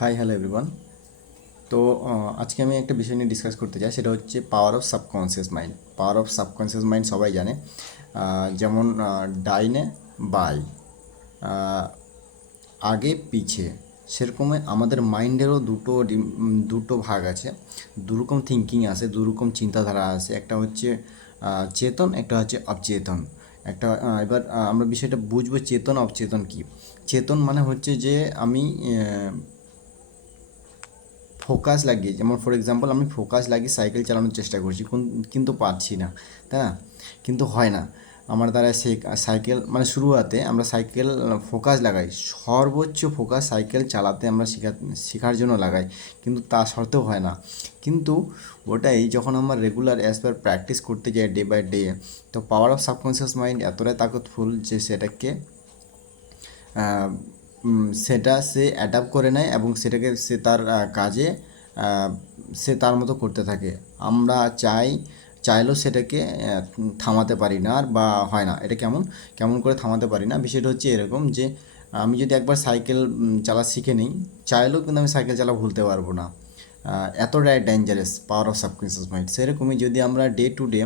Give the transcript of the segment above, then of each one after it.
Hi hello everyone. তো আজকে আমি একটা বিষয় নিয়ে ডিসকাস করতে চাই, সেটা হচ্ছে পাওয়ার of subconscious mind. Power of subconscious mind সবাই জানে। যেমন ডাইনে বাই, আহ, আগে পিছে, সেরকমই আমাদের মাইন্ডেরও দুটো ভাগ আছে। দুরকম থিঙ্কিং আছে, দুরকম চিন্তাধারা আছে। একটা হচ্ছে চেতন, একটা হচ্ছে অবচেতন। এবার আমরা বিষয়টা বুঝবো চেতন অবচেতন কী। চেতন মানে হচ্ছে যে আমি ফোকাস লাগিয়ে, যেমন ফর এক্সাম্পল আমি ফোকাস লাগিয়ে সাইকেল চালানোর চেষ্টা করছি, কিন্তু পারছি না, তাই না? কিন্তু হয় না আমার দ্বারা। সে সাইকেল মানে শুরুতে আমরা সাইকেল ফোকাস লাগাই, সর্বোচ্চ ফোকাস সাইকেল চালাতে আমরা শেখার জন্য লাগাই, কিন্তু তা সত্ত্বেও হয় না। কিন্তু ওটাই যখন আমরা রেগুলার অ্যাজ পার প্র্যাকটিস করতে যাই ডে বাই ডে, তো পাওয়ার অফ সাবকনসিয়াস মাইন্ড এতটাই তাকতফুল যে সেটা সে অ্যাডাপ্ট করে নেয় এবং সেটাকে সে তার কাজে আহ, সে তার মতো করতে থাকে। আমরা চাইলেও সেটাকে থামাতে পারি না, আর বা হয় না। এটা কেমন কেমন করে থামাতে পারি না, বিষয়টা হচ্ছে এরকম যে আমি যদি একবার সাইকেল চালা শিখে নিই, চাইলেও কিন্তু আমি সাইকেল চালা ভুলতে পারবো না। এতটাই dangerous power of subconscious mind. সেরকমই যদি আমরা day to day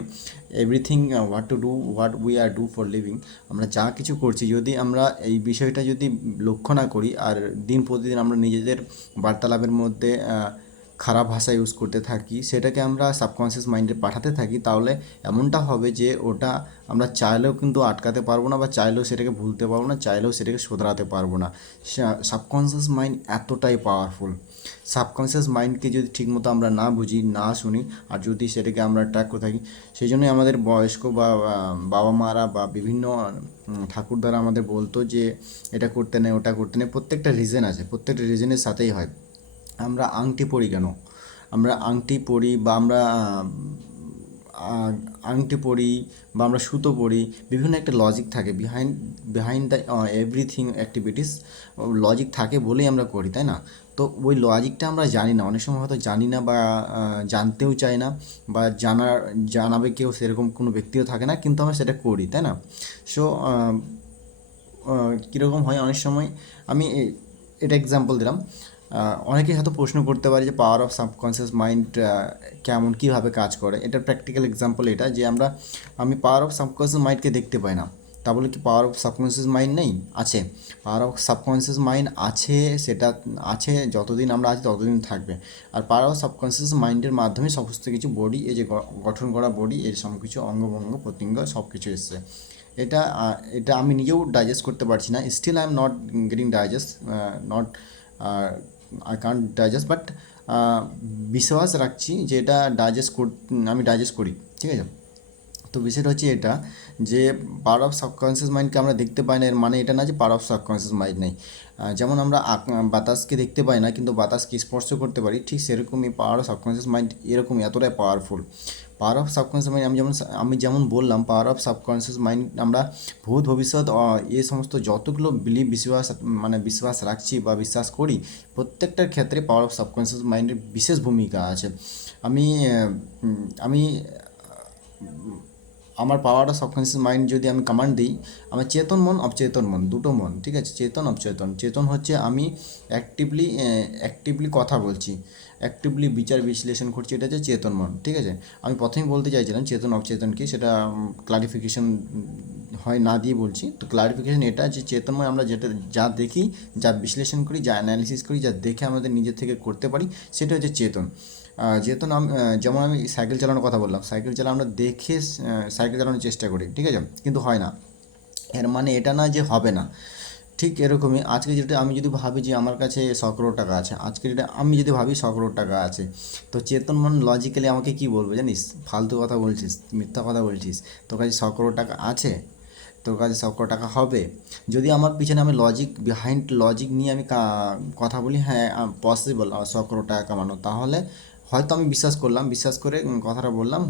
everything what we are do for living, আমরা যা কিছু করছি যদি আমরা এই বিষয়টা যদি লক্ষ্য না করি, আর দিন প্রতিদিন আমরা নিজেদের বার্তালাপের মধ্যে খারাপ ভাষা ইউজ করতে থাকি, সেটাকে আমরা সাবকনসিয়াস মাইন্ডে পাঠাতে থাকি, তাহলে এমনটা হবে যে ওটা আমরা চাইলেও কিন্তু আটকাতে পারবো না, বা চাইলেও সেটাকে ভুলতে পারবো না, চাইলেও সেটাকে শোধরাতে পারবো না। সাবকনসিয়াস মাইন্ড এতটাই পাওয়ারফুল। সাবকনসিয়াস মাইন্ডকে যদি ঠিকমতো আমরা না বুঝি, না শুনি, আর যদি সেটাকে আমরা ট্র্যাক করে থাকি, সেই জন্যই আমাদের বয়স্ক বা বাবা মারা বা বিভিন্ন ঠাকুরদারা আমাদের বলতো যে এটা করতে নেই, ওটা করতে নেই। প্রত্যেকটা রিজন আছে, প্রত্যেকটা রিজনের সাথেই হয়। আমরা আংটি পরি কেন? আমরা আংটি পরি বা আমরা আংটি পরি বা আমরা সুতো পরি, বিভিন্ন একটা লজিক থাকে behind the everything activities. Logic থাকে বলেই আমরা করি, তাই না? তো ওই লজিকটা আমরা জানি না, অনেক সময় হয়তো জানি না, বা জানতেও চাই না, বা জানাবে কেউ সেরকম কোনো ব্যক্তিও থাকে না, কিন্তু আমরা সেটা করি, তাই না? সো কীরকম হয় অনেক সময়, আমি এটা এক্সাম্পল দিলাম। অনেকেই হয়তো প্রশ্ন করতে পারে যে পাওয়ার অফ সাবকনসিয়াস মাইন্ড কেমন, কীভাবে কাজ করে। এটার প্র্যাকটিক্যাল এক্সাম্পল এটা যে আমি পাওয়ার অফ সাবকনসিয়াস মাইন্ডকে দেখতে পাই না, তা বলে কি পাওয়ার অফ সাবকনসিয়াস মাইন্ড নেই? আছে। পাওয়ার অফ সাবকনসিয়াস মাইন্ড আছে, সেটা আছে, যতদিন আমরা আছি ততদিন থাকবে। আর পাওয়ার অফ সাবকনসিয়াস মাইন্ডের মাধ্যমে সমস্ত কিছু বডি, এই যে গঠন করা বডি, এর সব কিছু অঙ্গভঙ্গ প্রত্যঙ্গ সব কিছু এসছে। এটা আমি নিজেও ডাইজেস্ট করতে পারছি না, still I am not getting digest, not I can't digest, but বিশ্বাস রাখছি যে এটা আমি ডাইজেস্ট করি, ঠিক আছে? তো বিষয়টা হচ্ছে এটা, যে পাওয়ার অফ সাবকনসিয়াস মাইন্ডকে আমরা দেখতে পাই না, এর মানে এটা না যে পাওয়ার অফ সাবকনসিয়াস মাইন্ড নেই। যেমন আমরা বাতাসকে দেখতে পাই না কিন্তু বাতাসকে স্পর্শ করতে পারি, ঠিক সেরকমই পাওয়ার অফ সাবকনসিয়াস মাইন্ড এরকমই এতটাই powerful. Power of subconscious mind আমি যেমন বললাম, পাওয়ার অফ সাবকনসিয়াস মাইন্ড আমরা ভূত ভবিষ্যৎ এই সমস্ত যতগুলো বিশ্বাস রাখছি বা বিশ্বাস করি, প্রত্যেকটার ক্ষেত্রে পাওয়ার অফ সাবকনসিয়াস মাইন্ডের বিশেষ ভূমিকা আছে। আমি আহ, উম, আমি আমার পাওয়ারটা সাবকনসিয়াস মাইন্ড যদি আমি কমান্ড দিই, আমার চেতন মন অবচেতন মন, দুটো মন, ঠিক আছে? চেতন অবচেতন। চেতন হচ্ছে আমি অ্যাক্টিভলি কথা বলছি, অ্যাক্টিভলি বিচার বিশ্লেষণ করছি, এটা হচ্ছে চেতন মন, ঠিক আছে? আমি প্রথমেই বলতে চাইছিলাম চেতন অবচেতন কি, সেটা ক্লারিফিকেশন হয় না দিয়ে বলছি। তো ক্লারিফিকেশন এটা যে চেতনময় আমরা যা দেখি, যা বিশ্লেষণ করি, যা অ্যানালিসিস করি, যা দেখে আমাদের নিজের থেকে করতে পারি, সেটা হচ্ছে চেতন। যেহেতু যেমন আমি সাইকেল চালানোর কথা বললাম, সাইকেল চালা আমরা দেখে সাইকেল চালানোর চেষ্টা করি, ঠিক আছে? কিন্তু হয় না, এর মানে এটা না যে হবে না। ঠিক এরকমই আজকে যেটা আমি যদি ভাবি যে আমার কাছে 100 crore টাকা আছে, আজকে যেটা আমি যদি ভাবি 100 crore টাকা আছে, তো চেতন মন লজিক্যালি আমাকে কি বলবে জানিস? ফালতু কথা বলছিস, মিথ্যা কথা বলছিস, তোর কাছে 100 crore টাকা আছে, তোর কাছে 100 crore টাকা হবে। যদি আমার পিছনে আমি বিহাইন্ড লজিক নিয়ে আমি কথা বলি, হ্যাঁ পসিবল 100 crore টাকা কামানো, তাহলে হয়তো আমি বিশ্বাস করলাম, বিশ্বাস করে কথাটা বললাম,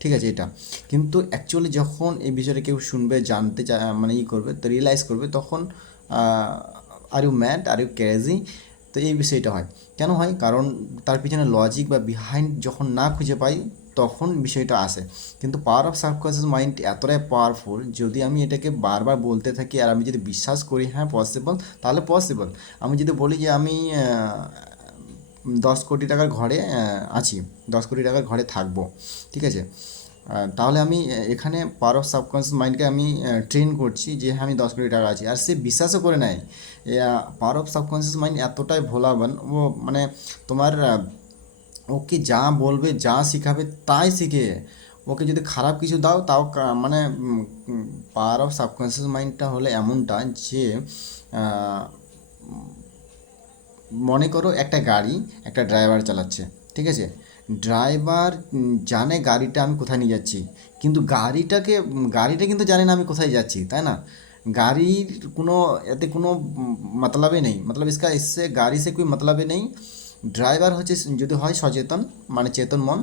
ঠিক আছে এটা। কিন্তু অ্যাকচুয়ালি যখন এই বিষয়টা কেউ শুনবে, জানতে চায়, মানে করবে, তো রিয়েলাইজ করবে, তখন are you mad, are you crazy, তো এই বিষয়টা হয় কেন হয়, কারণ তার পিছনে লজিক বা বিহাইন্ড যখন না খুঁজে পাই তখন বিষয়টা আসে। কিন্তু পাওয়ার অফ সাবকনসিয়াস মাইন্ড এতটাই পাওয়ারফুল, যদি আমি এটাকে বারবার বলতে থাকি আর আমি যদি বিশ্বাস করি হ্যাঁ পসিবল, তাহলে পসিবল। আমি যদি বলি যে আমি 10 কোটি টাকার ঘরে আছি, 10 কোটি টাকার ঘরে থাকবো, ঠিক আছে, তাহলে আমি এখানে পাওয়ার অফ সাবকনসিয়াস মাইন্ডকে আমি ট্রেন করছি যে হ্যাঁ আমি 10 কোটি টাকা আছি, আর সে বিশ্বাসও করে নেয়। পাওয়ার অফ সাবকনসিয়াস মাইন্ড এতটাই ভোলাবান, ও মানে তোমার ওকে যা বলবে যা শিখাবে তাই শিখে। ওকে যদি খারাপ কিছু দাও তাও মানে পাওয়ার অফ সাবকনসিয়াস মাইন্ডটা হলে এমনটা যে আহ, মনে করো একটা গাড়ি একটা ড্রাইভার চালাচ্ছে, ঠিক আছে, ড্রাইভার জানে গাড়িটা আমি কোথায় নিয়ে যাচ্ছি, কিন্তু গাড়িটা কিন্তু জানে না আমি কোথায় যাচ্ছি, তাই না? গাড়ির কোনো এতে কোনো मतलबই নেই, मतलब इसका इससे गाड़ी से कोई मतलबই নেই। ড্রাইভার হচ্ছে যদি হয় সচেতন মানে চেতন মন,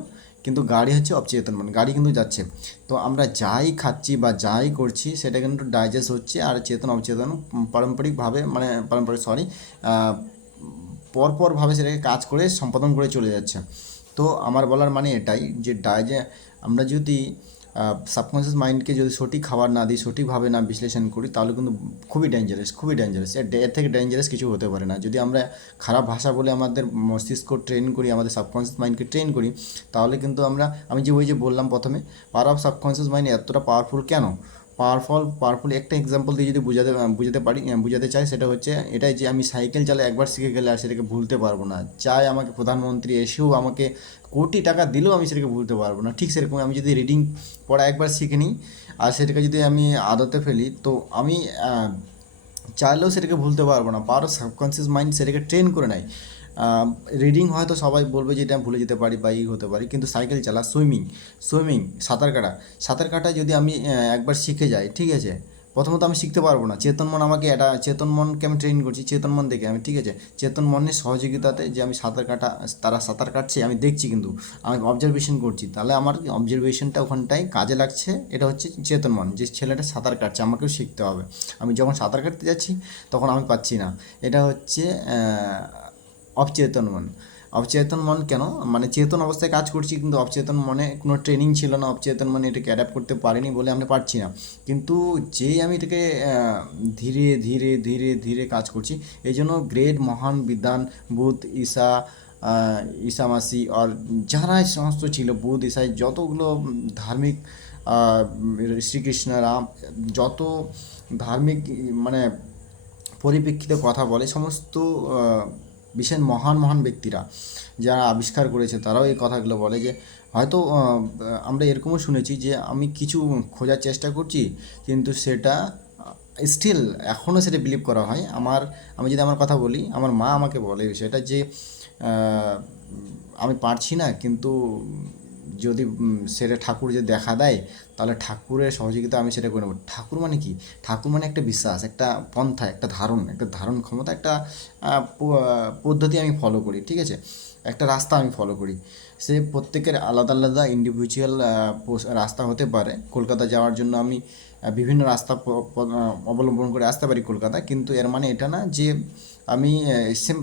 কিন্তু গাড়ি হচ্ছে অবচেতন মন, গাড়ি কিন্তু যাচ্ছে। তো আমরা যাই খাচ্ছি বা যাই করছি সেটা কিন্তু ডাইজেস্ট হচ্ছে, আর চেতন অবচেতন পারম্পরিকভাবে মানে পারম্পরিক সরি পরপরভাবে সেটাকে কাজ করে সম্পাদন করে চলে যাচ্ছে। তো আমার বলার মানে এটাই যে আমরা যদি সাবকনসিয়াস মাইন্ডকে যদি সঠিক খাবার না দিই, সঠিকভাবে না বিশ্লেষণ করি, তাহলে কিন্তু খুবই ডেঞ্জারাস, খুবই ডেঞ্জারাস। এর থেকে ডেঞ্জারাস কিছু হতে পারে না। যদি আমরা খারাপ ভাষা বলে আমাদের মস্তিষ্ক ট্রেন করি, আমাদের সাবকনসিয়াস মাইন্ডকে ট্রেন করি, তাহলে কিন্তু আমি যে ওই যে বললাম প্রথমে, পাওয়ার অফ সাবকনসিয়াস মাইন্ড এতটা পাওয়ারফুল কেন, পাওয়ারফুল একটা এক্সাম্পল দিয়ে যদি বুঝাতে পারি, বুঝাতে চাই, সেটা হচ্ছে এটাই যে আমি সাইকেল চালাই একবার শিখে গেলে আর সেটাকে ভুলতে পারবো না। চাই আমাকে প্রধানমন্ত্রী এসেও আমাকে কোটি টাকা দিলেও আমি সেটাকে ভুলতে পারবো না। ঠিক সেরকম আমি যদি রিডিং পড়া একবার শিখে নিই আর সেটাকে যদি আমি আদতে ফেলি, তো আমি চাইলেও সেটাকে ভুলতে পারবো না। পাওয়ার সাবকনসিয়াস মাইন্ড সেটাকে ট্রেন করে নেয়। রিডিং হয়তো সবাই বলবে যে এটা আমি ভুলে যেতে পারি বা হতে পারি, কিন্তু সাইকেল চালা, সুইমিং, সাঁতার কাটা যদি আমি একবার শিখে যাই, ঠিক আছে, প্রথমত আমি শিখতে পারবো না। চেতন মনকে আমি ট্রেন করছি, চেতন মন দেখে আমি, ঠিক আছে, চেতন মনের সহযোগিতাতে যে আমি তারা সাঁতার কাটছে আমি দেখছি, কিন্তু আমি অবজারভেশন করছি, তাহলে আমার অবজারভেশনটা ওখানটায় কাজে লাগছে। এটা হচ্ছে চেতন মন, যে ছেলেটা সাঁতার কাটছে আমাকেও শিখতে হবে। আমি যখন সাঁতার কাটতে যাচ্ছি তখন আমি পাচ্ছি না, এটা হচ্ছে অবচেতন মন। অবচেতন মন কেন, মানে চেতন অবস্থায় কাজ করছি কিন্তু অবচেতন মনে কোনো ট্রেনিং ছিল না, অবচেতন মনে এটাকে অ্যাডাপ্ট করতে পারিনি বলে আমরা পারছি না। কিন্তু যেই আমি এটাকে ধীরে ধীরে ধীরে ধীরে কাজ করছি, এই জন্য গ্রেট মহান বিদ্বান বুদ্ধ, ঈসা মাসি আর যারা এই সমস্ত ছিল, বুদ্ধ ঈসাই যতগুলো ধার্মিক শ্রীকৃষ্ণ রাম যত ধার্মিক মানে পরিপ্রেক্ষিতে কথা বলে, সমস্ত বিশেষ মহান মহান ব্যক্তিরা যারা আবিষ্কার করেছে তারাও এই কথাগুলো বলে যে হয়তো আমরা এরকমও শুনেছি যে আমি কিছু খোঁজার চেষ্টা করছি কিন্তু সেটা স্টিল এখনও সেটা বিলিভ করা হয়। আমি যদি আমার কথা বলি, আমার মা আমাকে বলে এই বিষয়টা যে আহ, আমি পারছি না, কিন্তু যদি সেটা ঠাকুর যে দেখা দেয় তাহলে ঠাকুরের সহযোগিতা আমি সেটা করে নেবো। ঠাকুর মানে কি, ঠাকুর মানে একটা বিশ্বাস, একটা পন্থা, একটা ধারণ ক্ষমতা, একটা পদ্ধতি আমি ফলো করি, ঠিক আছে, একটা রাস্তা আমি ফলো করি। সে প্রত্যেকের আলাদা আলাদা ইন্ডিভিজুয়াল রাস্তা হতে পারে। কলকাতা যাওয়ার জন্য আমি বিভিন্ন রাস্তা অবলম্বন করে আসতে পারি কলকাতা, কিন্তু এর মানে এটা না যে আমি সেম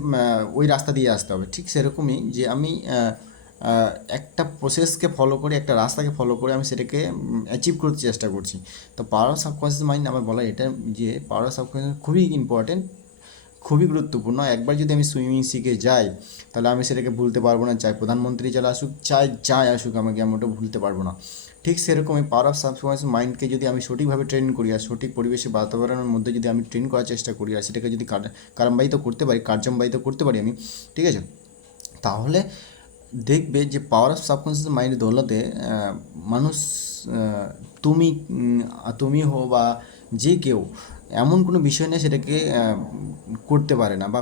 ওই রাস্তা দিয়ে আসতে হবে। ঠিক সেরকমই যে আমি একটা প্রসেসকে ফলো করে, একটা রাস্তাকে ফলো করে আমি সেটাকে অ্যাচিভ করতে চেষ্টা করছি। তো পাওয়ার অফ সাবকনসিয়াস মাইন্ড আমার বলা এটা যে পাওয়ার অফ সাবকনসিয়াস খুবই ইম্পর্টেন্ট, খুবই গুরুত্বপূর্ণ। একবার যদি আমি সুইমিং শিখে যাই তাহলে আমি সেটাকে ভুলতে পারবো না, চাই প্রধানমন্ত্রী চলে আসুক, চাই যাই আসুক, আমি ওটা ভুলতে পারবো না। ঠিক সেরকমই পাওয়ার অফ সাবকনসিয়াস মাইন্ডকে যদি আমি সঠিকভাবে ট্রেন করি আর সঠিক পরিবেশে বাতাবরণের মধ্যে যদি আমি ট্রেন করার চেষ্টা করি আর সেটাকে যদি কার্যম্বাহিত করতে পারি আমি, ঠিক আছে, তাহলে দেখবে যে পাওয়ার অফ সাবকনসিয়াস মাইন্ডের দৌলতে মানুষ তুমি তুমি হো বা যে কেউ এমন কোনো বিষয় নেই সেটাকে করতে পারে না বা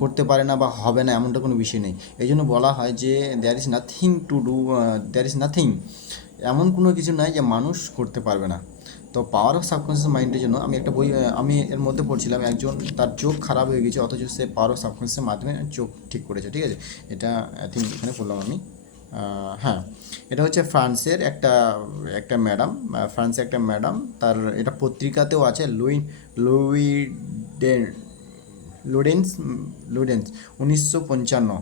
করতে পারে না বা হবে না, এমনটা কোনো বিষয় নেই। এই জন্য বলা হয় যে দেয়ার ইজ নাথিং, এমন কোনো কিছু নাই যে মানুষ করতে পারবে না। তো পাওয়ার অফ সাবকনসিয়াস মাইন্ডের জন্য আমি একটা বই আমি এর মধ্যে পড়ছিলাম, একজন তার চোখ খারাপ হয়ে গেছে অথচ সে পাওয়ার অফ সাবকনসিয়াসের মাধ্যমে চোখ ঠিক করেছে, ঠিক আছে। এটা আই থিঙ্ক এখানে পড়লাম আমি। হ্যাঁ, এটা হচ্ছে ফ্রান্সের একটা ম্যাডাম, তার এটা পত্রিকাতেও আছে, লুই ডে লুডেন্স লুডেন্স 1955,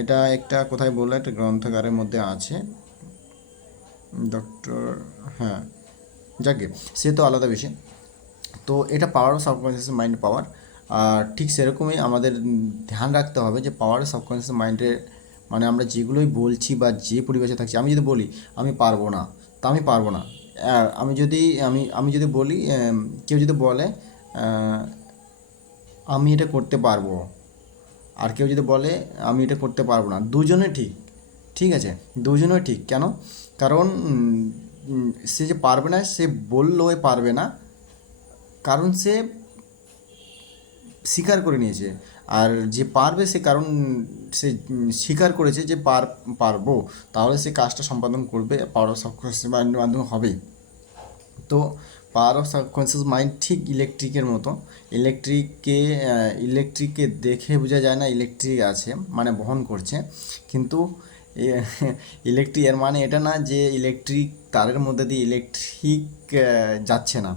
এটা একটা কোথায় বললো, একটা গ্রন্থাগারের মধ্যে আছে ডক্টর, হ্যাঁ যাকে, সে তো আলাদা বিষয়। তো এটা power of subconscious mind power. আর ঠিক সেরকমই আমাদের ধ্যান রাখতে হবে যে পাওয়ার অফ সাবকনসিয়াস মাইন্ডে মানে আমরা যেগুলোই বলছি বা যে পরিবেশে থাকছি, আমি যদি বলি আমি পারবো না, তা আমি পারবো না। আর আমি যদি বলি, কেউ যদি বলে আহ, আমি এটা করতে পারবো, আর কেউ যদি বলে আমি এটা করতে পারবো না, দুজনে ঠিক, ঠিক আছে, দুজনেই ঠিক। কেন? কারণ সে যে পারবে না, সে বললো এ পারবে না, কারণ সে স্বীকার করে নিয়েছে। আর যে পারবে সে, কারণ সে স্বীকার করেছে যে পারবো, তাহলে সে কাজটা সম্পাদন করবে, পাওয়ার অফ সাবকনসিয়াস মাইন্ডের মাধ্যমে হবেই। তো পাওয়ার অফ সাবকনসিয়াস মাইন্ড ঠিক ইলেকট্রিকের মতো। ইলেকট্রিককে দেখে বোঝা যায় না ইলেকট্রিক আছে মানে বহন করছে, কিন্তু ইলেকট্রিক এর মানে এটা না যে ইলেকট্রিক তারের মধ্যে দিয়ে ইলেকট্রিক যাচ্ছে না,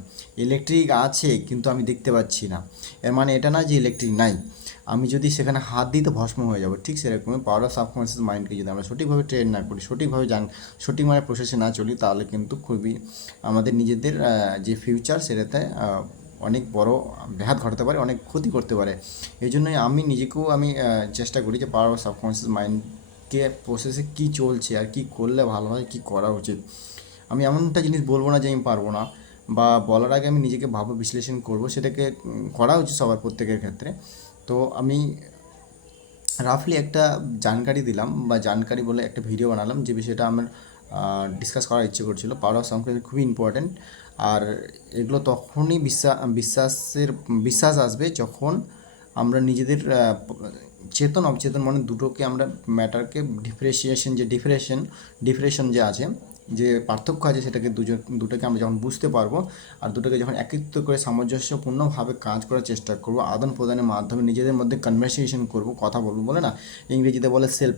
ইলেকট্রিক আছে কিন্তু আমি দেখতে পাচ্ছি না। এর মানে এটা না যে ইলেকট্রিক নাই, আমি যদি সেখানে হাত দিই তো ভস্ম হয়ে যাবো। ঠিক সেরকমই পাওয়ার অফ সাবকনসিয়াস মাইন্ডকে যদি আমরা সঠিকভাবে ট্রেন না করি, সঠিকভাবে সঠিক মানে প্রসেসে না চলি, তাহলে কিন্তু খুবই আমাদের নিজেদের যে ফিউচার সেটাতে অনেক বড় ব্যাঘাত ঘটাতে পারে, অনেক ক্ষতি করতে পারে। এই জন্যই আমি নিজেকেও চেষ্টা করি যে পাওয়ার অফ সাবকনসিয়াস মাইন্ডকে প্রসেসে কী চলছে আর কী করলে ভালো হয়, কী করা উচিত। আমি এমনটা জিনিস বলবো না যে আমি পারবো না, বা বলার আগে আমি নিজেকে বিশ্লেষণ করব, সেটাকে করা উচিত সবার, প্রত্যেকের ক্ষেত্রে। তো আমি রাফলি একটা জানকারি দিলাম, বা জানকারি বলে একটা ভিডিও বানালাম, যে বিষয়টা আমার ডিসকাস করার ইচ্ছে করছিল। পাওয়ার অফ সাবকনসিয়াস খুবই ইম্পর্ট্যান্ট। আর এগুলো তখনই বিশ্বাস আসবে যখন আমরা নিজেদের চেতন অবচেতন মানে দুটোকে আমরা ম্যাটারকে ডিফারেশন যে আছে, যে পার্থক্য আছে, সেটাকে দুটোকে আমরা যখন বুঝতে পারবো, আর দুটোকে যখন একত্রিত করে সামঞ্জস্যপূর্ণভাবে কাজ করার চেষ্টা করব, আদান প্রদানের মাধ্যমে নিজেদের মধ্যে কনভারসেশন করব, কথা বলবো, বলে না ইংরেজিতে বলে সেলফ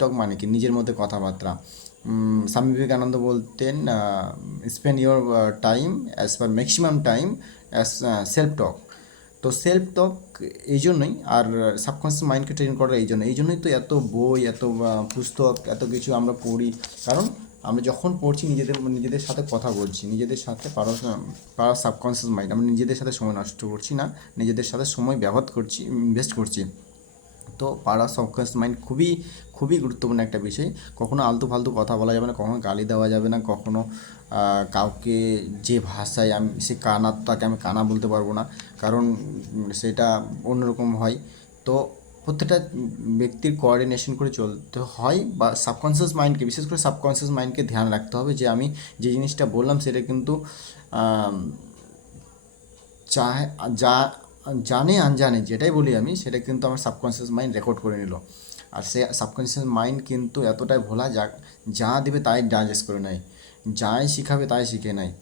টক মানে কি নিজের মধ্যে কথাবার্তা। স্বামী বিবেকানন্দ বলতেন spend your time as per maximum time as self টক। তো সেলফ টক এই জন্যই, আর সাবকনসিয়াস মাইন্ডকে ট্রেন করার এই জন্যই তো এত বই, এত পুস্তক, এত কিছু আমরা পড়ি। কারণ আমরা যখন পড়ছি নিজেদের সাথে কথা বলছি, নিজেদের সাথে পাওয়ার সাবকনসিয়াস মাইন্ড, আমরা নিজেদের সাথে সময় নষ্ট করছি না, নিজেদের সাথে সময় ব্যবহার করছি, ইনভেস্ট করছি। তো পাওয়ার অফ সাবকনসিয়াস মাইন্ড খুবই খুবই গুরুত্বপূর্ণ একটা বিষয়। কখনো আলতু ফালতু কথা বলা যাবে না, কখনো গালি দেওয়া যাবে না, কখনো কাউকে যে ভাষায় সে কানা, তাকে আমি কানা বলতে পারবো না, কারণ সেটা অন্যরকম হয়। তো প্রত্যেকটা ব্যক্তির কোঅর্ডিনেশন করে চলতে হয়, বা সাবকনসিয়াস মাইন্ডকে, বিশেষ করে সাবকনসিয়াস মাইন্ডকে ধ্যান রাখতে হবে যে আমি যে জিনিসটা বললাম সেটা কিন্তু চায় যা জানে আনজানে যেটাই বলি আমি, সেটা কিন্তু আমার সাবকনসিয়াস মাইন্ড রেকর্ড করে নিল। আর সে সাবকনসিয়াস মাইন্ড কিন্তু এতটাই ভোলা, যা দেবে তাই ডাইজেস্ট করে নেয়, যাই শিখাবে তাই শিখে নেয়।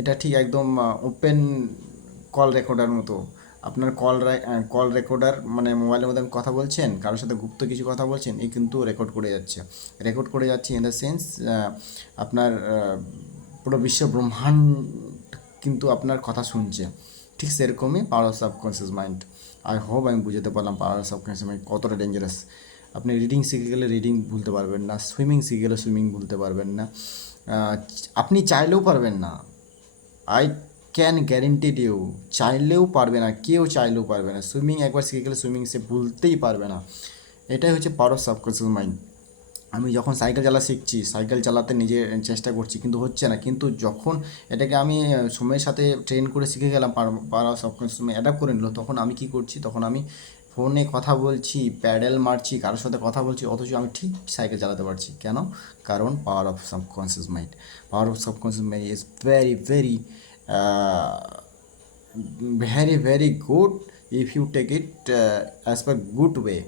এটা ঠিক একদম ওপেন কল রেকর্ডার মতো। আপনার কল রেকর্ডার মানে মোবাইলের মধ্যে আপনি কথা বলছেন, কারোর সাথে গুপ্ত কিছু কথা বলছেন, এই কিন্তু রেকর্ড করে যাচ্ছে ইন দ্য সেন্স আপনার পুরো বিশ্ব ব্রহ্মাণ্ড কিন্তু আপনার কথা শুনছে। ঠিক সেরকমই পাওয়ার of subconscious mind. I hope আমি বুঝতে পারলাম পাওয়ার অফ সাবকনসিয়াস মাইন্ড কতটা ডেঞ্জারাস। আপনি রিডিং শিখে গেলে রিডিং ভুলতে পারবেন না, সুইমিং শিখে গেলে সুইমিং ভুলতে পারবেন না, আপনি চাইলেও পারবেন না। আই ক্যান গ্যারেন্টিড ইউ, চাইলেও পারবে না, কেউ চাইলেও পারবে না। সুইমিং একবার শিখে গেলে সুইমিং সে ভুলতেই পারবে না। এটাই হচ্ছে পাওয়ার অফ সাবকনসিয়াস মাইন্ড। আমি যখন সাইকেল চালা শিখছি, সাইকেল চালাতে নিজে চেষ্টা করছি কিন্তু হচ্ছে না, কিন্তু যখন এটাকে আমি সময়ের সাথে ট্রেন করে শিখে গেলাম, পাওয়ার অফ সাবকনসিয়াস মাইন্ড অ্যাডাপ্ট করে নিল, তখন আমি কী করছি, তখন আমি ফোনে কথা বলছি, প্যাডেল মারছি, কারোর সাথে কথা বলছি, অথচ আমি ঠিক সাইকেল চালাতে পারছি। কেন? কারণ power of subconscious mind. Power of subconscious mind is very very very very good if you take it as per good way.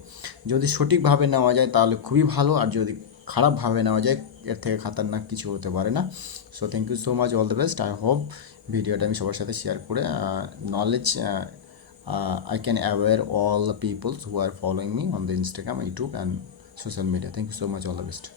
যদি সঠিকভাবে নেওয়া যায় তাহলে খুবই ভালো, আর যদি খারাপভাবে নেওয়া যায় এর থেকে খাতারনাক কিছু হতে পারে না। So thank you so much, all the best. I hope ভিডিওটা আমি সবার সাথে শেয়ার করে knowledge I can aware all the people who are following me on the Instagram, YouTube and social media. Thank you so much, all the best.